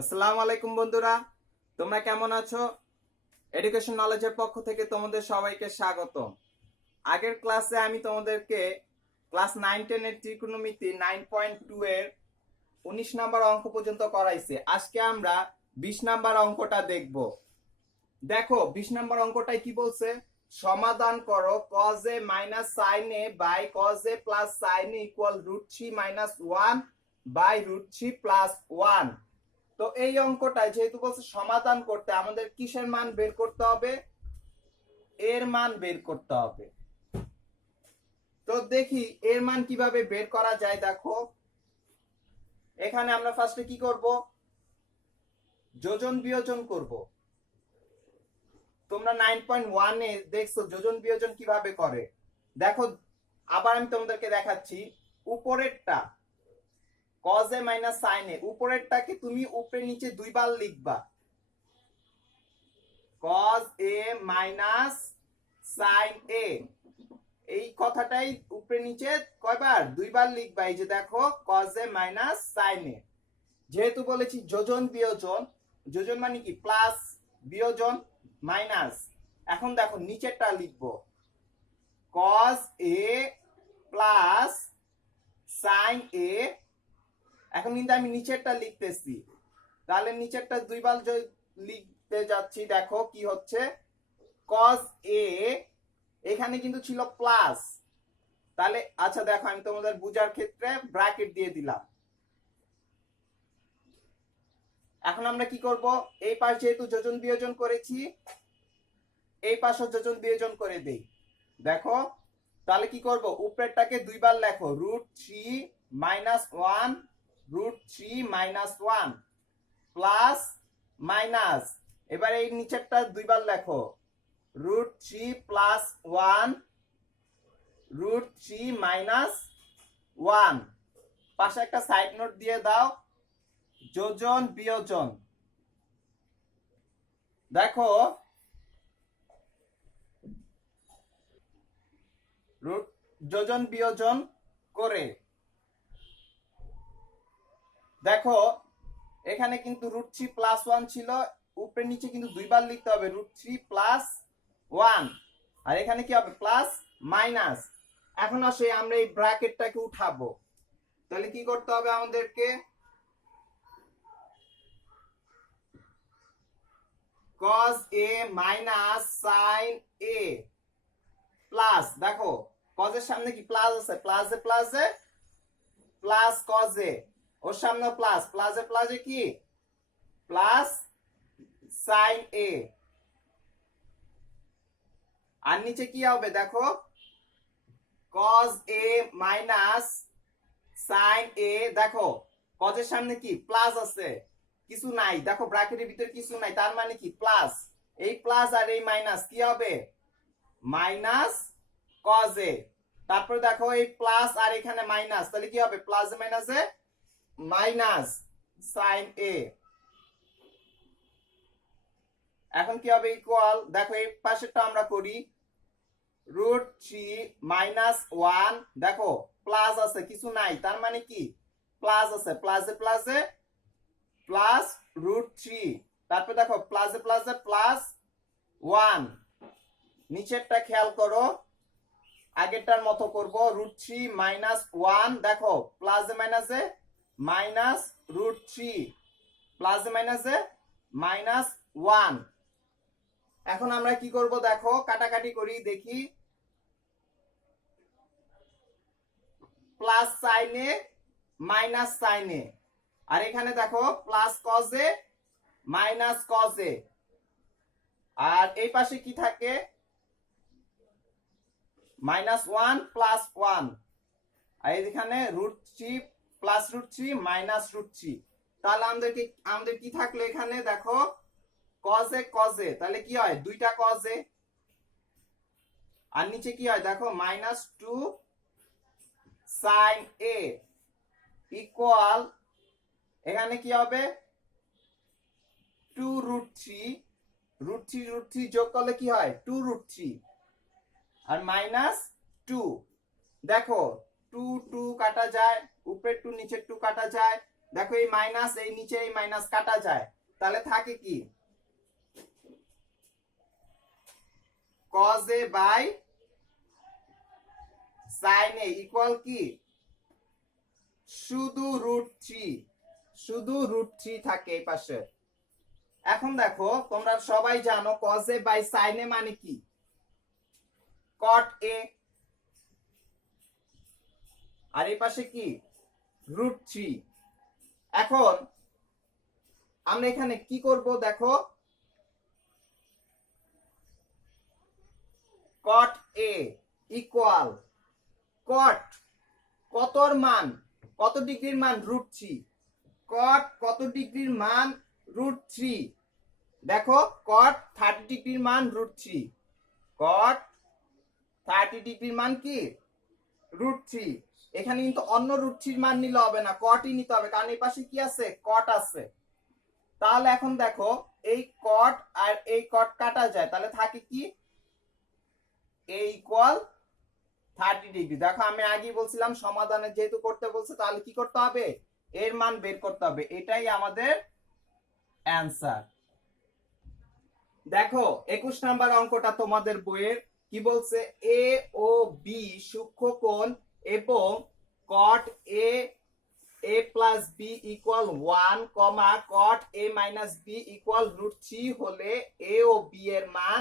আসসালামু আলাইকুম বন্ধুরা, তোমরা কেমন আছো? এডুকেশন নলেজের পক্ষ থেকে তোমাদের সবাইকে স্বাগত। আগের ক্লাসে আমি তোমাদেরকে ক্লাস 9-10 এর ত্রিকোণমিতি 9.2 এর 19 নাম্বার অঙ্ক পর্যন্ত করাইছে। আজকে আমরা 20 নাম্বার অঙ্কটা দেখব। দেখো 20 নাম্বার অঙ্কটাই কি বলছে, সমাধান করো cos a minus sin a by cos a plus sin a equal √3 minus 1 by √3 plus 1। তো এই অঙ্কটায় যেহেতু বলছে সমাধান করতে, আমাদের কিসের মান বের করতে হবে? এর মান বের করতে হবে। তো দেখি এর মান কিভাবে বের করা যায়। দেখো এখানে আমরা ফার্স্টে কি করব, যোজন বিয়োজন করব। তোমরা 9.1 এ দেখছো যোজন বিয়োজন কিভাবে করে। দেখো আবার আমি তোমাদেরকে দেখাচ্ছি। উপরেরটা cos a minus sin a, উপরেরটাকে তুমি উপরে নিচে দুইবার লিখবা। cos a minus sin a, এই কথাটাই উপরে নিচে কয়বার? দুইবার লিখবা। এই যে দেখো cos a minus sin a। যেহেতু বলেছি যোজন বিয়োজন, যোজন মানে কি প্লাস, বিয়োজন মাইনাস। এখন দেখো নিচেরটা লিখবো cos a plus sin a। এখন কিন্তু আমি নিচেরটা লিখতেছি, তাহলে নিচেরটা দুইবার লিখতে যাচ্ছি। দেখো কি হচ্ছে, cos a এখানে কিন্তু ছিল প্লাস, তাহলে আচ্ছা দেখো আমি তোমাদের বুঝার ক্ষেত্রে ব্র্যাকেট দিয়ে দিলাম। এখন আমরা কি করব, এই পাশ যেহেতু যোজন বিয়োজন করেছি, এই পাশও যোজন বিয়োজন করে দেই। দেখো তাহলে কি করব, উপরেরটাকে দুইবার লেখো √3 minus 1 √3 minus 1 প্লাস মাইনাস। এবার এই নিচেরটা দুইবার লেখো √3 plus 1 √3 minus 1। পাশে একটা সাইড নোট দিয়ে দাও, যোজন বিয়োজন। দেখো যোজন বিয়োজন করে দেখো এখানে কিন্তু √3 plus 1 ছিল, উপরে নিচে কিন্তু দুইবার লিখতে হবে √3 plus 1, আর এখানে কি হবে প্লাস মাইনাস। এখন আসে আমরা এই ব্র্যাকেটটাকে উঠাবো, তাহলে কি করতে হবে আমাদেরকে, cos a minus sin a plus, দেখো cos এর সামনে কি প্লাস আছে, প্লাসে প্লাসে প্লাস cos a, ওর সামনে প্লাস, প্লাসে প্লাসে কি প্লাস sin a। আর নিচে কি হবে দেখো cos a minus sin a। দেখো cos এর সামনে কি প্লাস আছে, কিছু নাই, দেখো ব্র্যাকেটের ভিতরে কিছু নাই, তার মানে কি প্লাস। এই প্লাস আর এই মাইনাস কি হবে, মাইনাস cos a। তারপর দেখো এই প্লাস আর এখানে মাইনাস, তাহলে কি হবে প্লাস মাইনাসে মাইনাস sin a। এখন কি হবে ইকুয়াল, দেখো এই পাশেরটা আমরা করি √3 minus 1, দেখো প্লাস আছে কিছু নাই, তার মানে কি প্লাস আছে, প্লাসে প্লাসে প্লাস √3। তারপর দেখো প্লাসে প্লাসে প্লাস 1। নিচেরটা খেয়াল করো, আগেরটার মতো করব √3 minus 1, দেখো প্লাসে মাইনাসে মাইনাস √3 প্লাসে মাইনাসে মাইনাস 1। এখন আমরা কি করব, দেখো কাটাকাটি করি দেখি, প্লাস সাইন এ মাইনাস সাইন এ, আর এখানে দেখো প্লাস cos এ মাইনাস cos এ, আর এই পাশে কি থাকে -1 প্লাস 1, আর এখানে √3 প্লাস √3 মাইনাস √3। তাহলে আমাদের কি থাকলো এখানে, দেখো cos এ, তাহলে কি হয় দুইটা cos এ, আর নিচে কি হয় দেখো -2 sin a ইকুয়াল, এখানে কি হবে 2√3 যোগ করলে কি হয় 2√3 আর -2। দেখো 2 2 কাটা যায়, উপরের 2 নিচের 2 কাটা যায়, দেখো এই মাইনাস, এই নিচে এই মাইনাস কাটা যায়, তাহলে থাকে কি cos a by sin a equal কি শুধু √3, শুধু √3 থাকে এই পাশে। এখন দেখো তোমরা সবাই জানো cos a by sin a মানে কি cot a, আর এই পাশে কি √3। এখন আমরা এখানে কি করব দেখো, cot a ইকুয়াল cot কতর মান, কত ডিগ্রির মান √3, cot কত ডিগ্রির মান √3, দেখো cot 30 ডিগ্রির মান √3, cot 30 ডিগ্রির মান কি √3। এখানে কিন্তু অন্য √3 মান নিলে হবে না, cot ই নিতে হবে, কারণ এই পাশে কি আছে cot আছে। তাহলে এখন দেখো এই cot আর এই cot কাটা যায়, তাহলে থাকে কি a ইকুয়াল 30 ডিগ্রি। দেখো আমি আগেই বলছিলাম সমাধানে যেহেতু করতে বলছে তাহলে কি করতে হবে, এর মান বের করতে হবে, এটাই আমাদের অ্যানসার। দেখো 21 নাম্বার অঙ্কটা তোমাদের বইয়ের কি বলছে, এ ও বি সূক্ষ্মকোণ এবং cot a a plus B equal 1, cot a minus B equal √3 হলে এ ও বি এর মান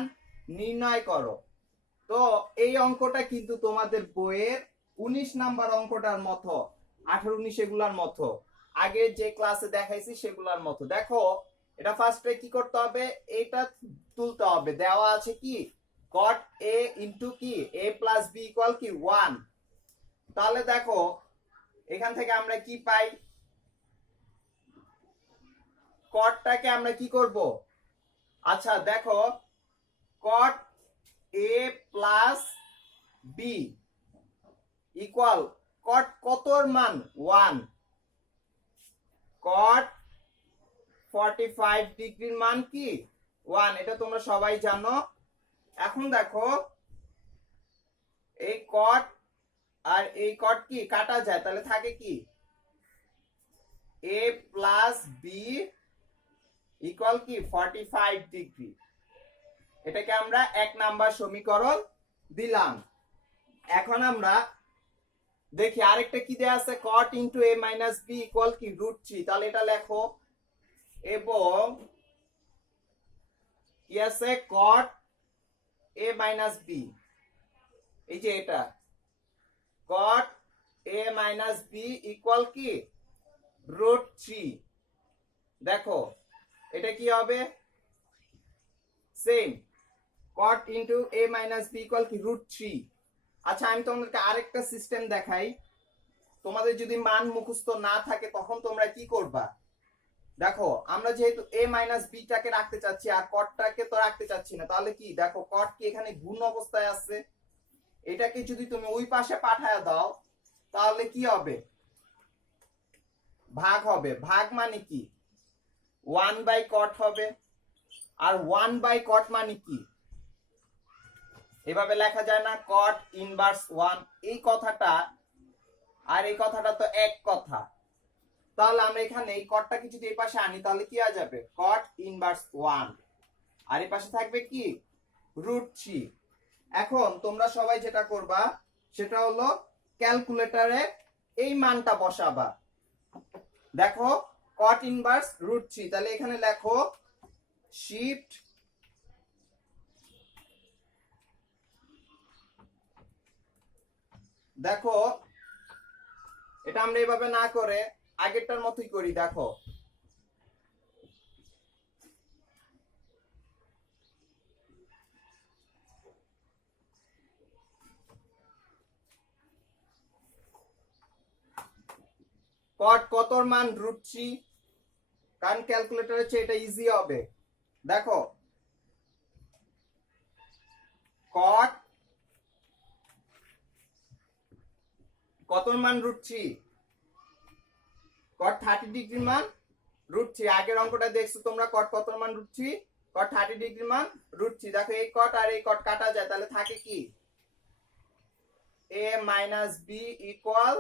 নির্ণয় করো। তো এই অঙ্কটা কিন্তু তোমাদের বইয়ের 19 নাম্বার অঙ্কটার মতো, 18 19 এগুলার মতো, আগে যে ক্লাসে দেখাইছি সেগুলার মতো। দেখো এটা ফার্স্টে কি করতে হবে, এটা তুলতে হবে, দেওয়া আছে কি cot a ইনটু কি a প্লাস b ইকুয়াল কি 1। তাহলে দেখো এখান থেকে আমরা কি পাই, cotটাকে আমরা কি করব, আচ্ছা দেখো cot a plus b equal cot কতর মান 1, cot 45 ডিগ্রির মান কি 1, এটা তোমরা সবাই জানো। এখন দেখো এই cot আর এই cot কি কাটা যায়, তাহলে থাকে কি a প্লাস b ইকুয়াল কি 45 ডিগ্রি। এটাকে আমরা 1 নাম্বার সমীকরণ দিলাম। এখন আমরা দেখি আরেকটা কি দেয়া আছে, cot into a minus b equal কি √3, তাহলে এটা লেখো, এবং কি আছে cot a মাইনাস b, এই যে এটা cot a minus b equal কি √3। দেখো এটা কি হবে same, cot into a minus b equal কি √3। আচ্ছা আমি তোমাদেরকে আরেকটা সিস্টেম দেখাই, তোমাদের যদি মান মুখস্থ না থাকে তখন তোমরা কি করবা, দেখো আমরা যেহেতু a মাইনাস b টাকে রাখতে চাচ্ছি আর cotটাকে তো রাখতে চাচ্ছি না, তাহলে কি দেখো cot কি এখানে গুণ অবস্থায় আছে, এটাকে যদি তুমি ওই পাশে পাঠায় দাও তাহলে কি হবে ভাগ হবে, ভাগ মানে কি 1/cot হবে, আর 1/cot মানে কি এভাবে লেখা যায় না cot ইনভার্স 1, এই কথাটা আর এই কথাটা তো এক কথা। তাহলে আমরা এখানে এই cotটাকে যদি এই পাশে আনি তাহলে কি হয়ে যাবে cot ইনভার্স 1, আর এই পাশে থাকবে কি √3। এখন তোমরা সবাই যেটা করবা সেটা হলো ক্যালকুলেটরে এই মানটা বসাবা। দেখো cot ইনভার্স √3, তাহলে এখানে লেখো শিফট দেখো এটা আমরা এইভাবে না করে আগেরটার মতোই করি। দেখো cot কতর মান √3, কারণ ক্যালকুলেটরের চেয়ে এটা ইজি হবে। দেখো cot কতর মান √3, cot 30 ডিগ্রির মান √3, আগের অঙ্কটা দেখছো তোমরা cot কতর মান √3, cot 30 ডিগ্রির মান √3। দেখো এই cot আর এই cot কাটা যায়, তাহলে থাকে কি a minus b equal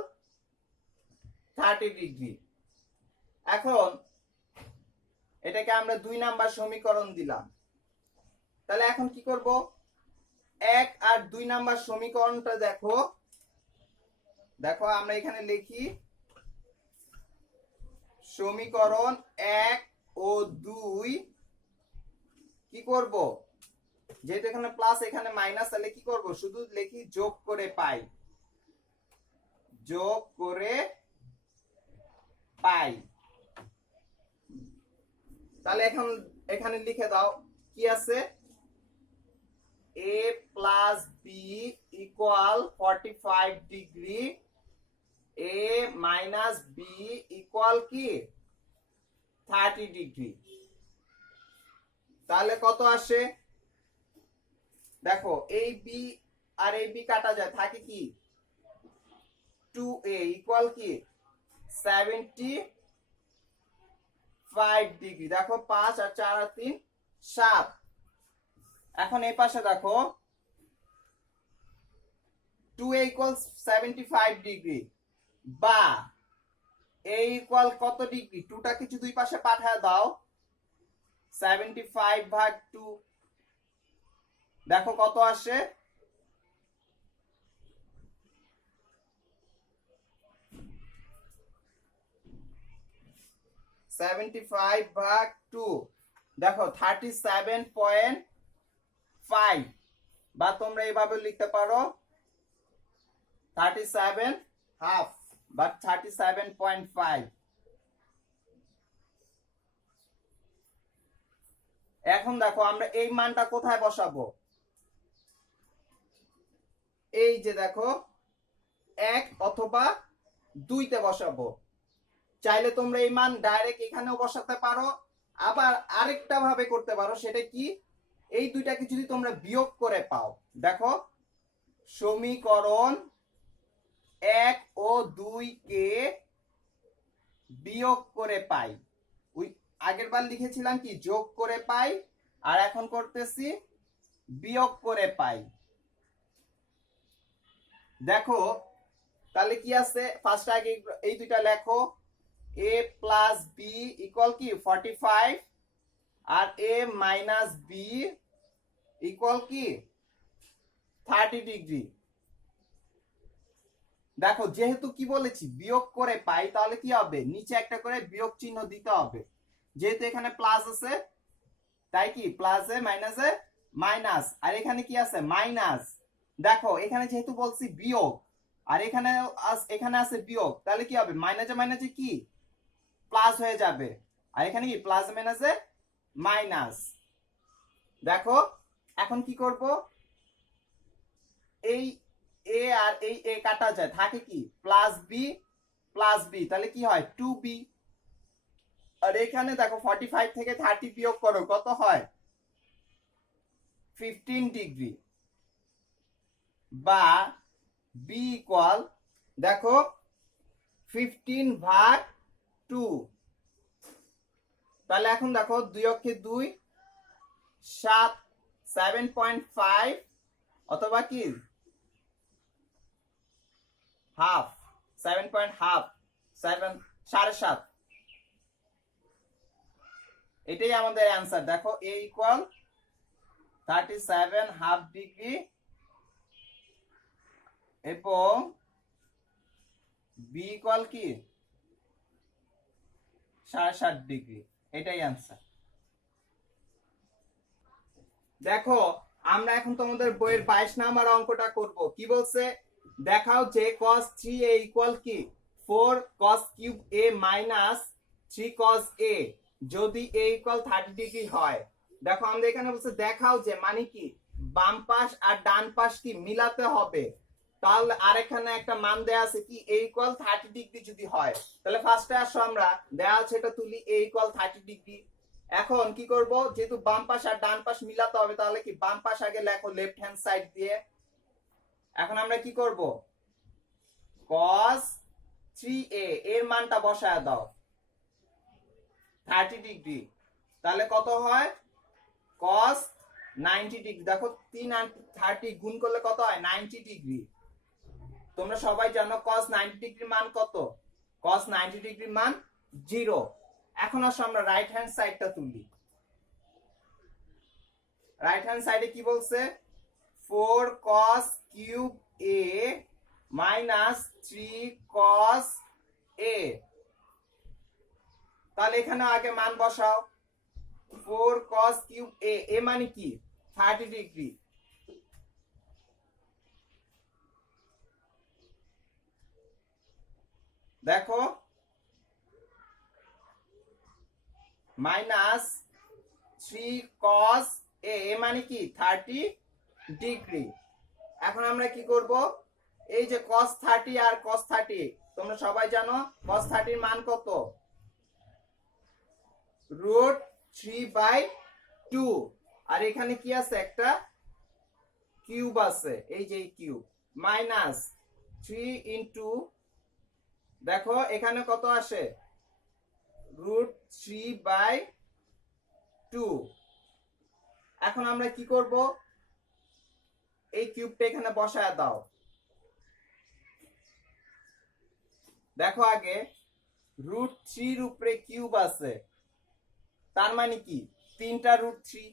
30 degree. এখন এটাকে আমরা 2 নাম্বার সমীকরণ দিলাম। তাহলে এখন কি করব, 1 আর 2 নাম্বার সমীকরণটা দেখো দেখো আমরা এখানে লিখি সমীকরণ 1 ও 2 কি করব, যেহেতু এখানে প্লাস এখানে মাইনাস, তাহলে কি করব, শুধু লিখি যোগ করে পাই, যোগ করে পাই। তাহলে এখন এখানে লিখে দাও কি আছে, a plus B equal 45 degree, a minus B equal কি 30 ডিগ্রি। তাহলে কত আসে দেখো, এই বি আর এই বি কাটা যায়, থাকে কি 2a ইকুয়াল কি 75 ডিগ্রি। দেখো 5 আর 4 আর 3 7। এখন এই পাশে দেখো 2a ইকুয়াল 75 ডিগ্রি বা a ইকুয়াল কত ডিগ্রি, 2টা কিছু দুই পাশে পাঠায় দাও, 75 ভাগ 2, দেখো কত আসে, 75 ভাগ 2, দেখো 37.5, বা তোমরা এইভাবে লিখতে পারো 37 হাফ বা 37.5। এখন দেখো আমরা এই মানটা কোথায় বসাবো, এই যে দেখো 1 অথবা 2তে বসাবো। চাইলে তোমরা এই মান ডাইরেক্ট এখানেও বসাতে পারো, আবার আরেকটা ভাবে করতে পারো, সেটা কি, এই দুইটাকে যদি তোমরা বিয়োগ করে পাও, দেখো সমীকরণ 1 ও 2 কে বিয়োগ করে পাই, ওই আগের বার লিখেছিলাম কি যোগ করে পাই, আর এখন করতেছি বিয়োগ করে পাই। দেখো তাহলে কি আছে, ফার্স্ট আগে এই দুইটা লেখো, a প্লাস বি ইকুয়াল কি 45 আর a মাইনাস বি ইকুয়াল কি 30 ডিগ্রি। দেখো যেহেতু কি বলেছি বিয়োগ করে পাই, তাহলে কি হবে, নিচে একটা করে বিয়োগ চিহ্ন দিতে হবে, যেহেতু এখানে প্লাস আছে তাই কি প্লাসে মাইনাসে মাইনাস, আর এখানে কি আছে মাইনাস। দেখো এখানে যেহেতু বলছি বিয়োগ আর এখানে আছে বিয়োগ, তাহলে কি হবে, মাইনাসে মাইনাসে কি প্লাস হয়ে যাবে, আর এখানে কি প্লাস মাইনাসে মাইনাস। দেখো এখন কি করব, এই a আর এই a কাটা যায়, থাকে কি প্লাস বি, তাহলে কি হয় 2b, আর এখানে দেখো 45 থেকে 30 বিয়োগ করো, কত হয় 15 ডিগ্রি, বা b ইকুয়াল দেখো 15 ভাগ 2। তাহলে এখন দেখো 2 অক্ষে 2, 7, 7.5 অথবা কি হাফ, 7.5, 7.5, এটাই আমাদের অ্যান্সার। দেখো a ইকুয়াল 37 হাফ ডিগ্রি এবং b ইকুয়াল কি 7.5 ডিগ্রি, এটাই অ্যান্সার। দেখো আমরা এখন তোমাদের বইয়ের 22 নাম্বার অঙ্কটা করব। কি বলছে, দেখাও যে cos 3a ইকুয়াল কি 4 cos cube a minus 3 cos a যদি a ইকুয়াল 30 ডিগ্রি হয়। দেখো আমরা এখানে বলছে দেখাও যে, মানে কি বাম পাশ আর ডান পাশ কি মিলাতে হবে, তাহলে আর এখানে একটা মান দেয়া আছে কি a ইকুয়াল 30 ডিগ্রি যদি হয়, তাহলে ফার্স্টে আসো আমরা দেয়া আছে এটা তুলি, a ইকুয়াল 30 ডিগ্রি। এখন কি করব, যেহেতু বাম পাশ আর ডান পাশ মিলাতে হবে, তাহলে কি বাম পাশ আগে লেখো লেফট হ্যান্ড সাইড দিয়ে। এখন আমরা কি করব, cos 3a এর মানটা বসায় দাও 30 ডিগ্রি, তাহলে কত হয় cos 90 ডিগ্রি। দেখো 3 আর 30 গুণ করলে কত হয় 90 ডিগ্রি। তোমরা সবাই জানো cos 90 ডিগ্রির মান কত, cos 90 ডিগ্রির মান 0। এখন আসো আমরা রাইট হ্যান্ড সাইডটা তুলি। রাইট হ্যান্ড সাইডে কি বলছে? 4 cos cube a minus 3 cos a। তাহলে এখানে আগে মান বসাও। 4 cos কিউব a, এ মানে কি 30 ডিগ্রি। দেখো মাইনাস 3 cos a, এ মানে কি 30 ডিগ্রি। এখন আমরা কি করব? এই যে cos 30 আর cos 30, তোমরা সবাই জানো cos 30 এর মান কত? √3/2। আর এখানে কি আছে? একটা কিউব আছে, এই যে কিউব। মাইনাস 3 ইনটু, দেখো এখানে কত আসে? √3/2। এখন আমরা কি করব? এই কিউবটা এখানে বসায় দাও। দেখো আগে √3 উপরে কিউব আছে, তার মানে কি 3টা √3।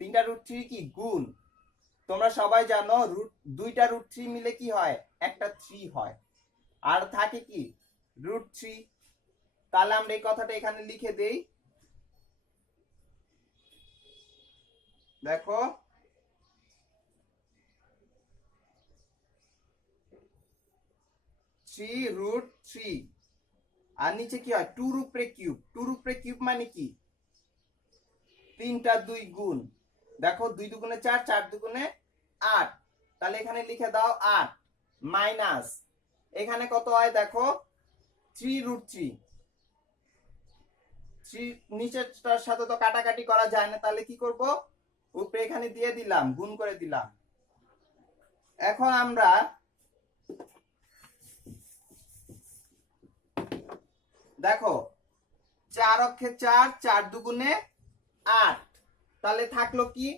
3টা √3 কি গুণ? তোমরা সবাই জানো দুইটা √3 মিলে কি হয়? একটা 3 হয়। আর থাকে কি √3। তাহলে আমরা এই কথাটা এখানে লিখে দেই। দেখো √3 আর নিচে কি হয়? 2 উপরে কিউব। 2 উপরে কিউব মানে কি 3টা 2 গুণ। দেখো 2 দুগুণে 4, 4 দুগুণে 8। তাহলে এখানে লিখে দাও 8 মাইনাস এখানে কত হয়? দেখো 3√3। 3 নিচেরটার সাথে তো কাটাকাটি করা যায় না, তাহলে কি করব? উপরে এখানে দিয়ে দিলাম, গুণ করে দিলাম। এখন আমরা দেখো 4 অক্ষে 4, 4 দুগুণে 8। তাহলে থাকলো কি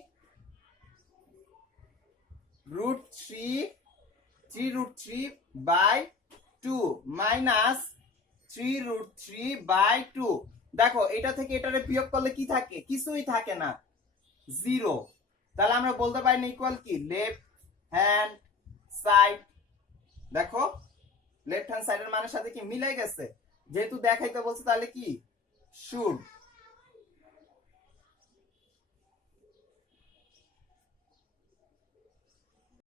√3/2 মাইনাস 3√3/2। দেখো এটা থেকে এটারে বিয়োগ করলে কি থাকে? কিছুই থাকে না, 0। তাহলে আমরা বলতে পারি না ইকুয়াল কি লেফট হ্যান্ড সাইড। দেখো লেফট হ্যান্ড সাইডের মানের সাথে কি মিলে গেছে, যেহেতু দেখাইতে বলছে তাহলে কি শুড।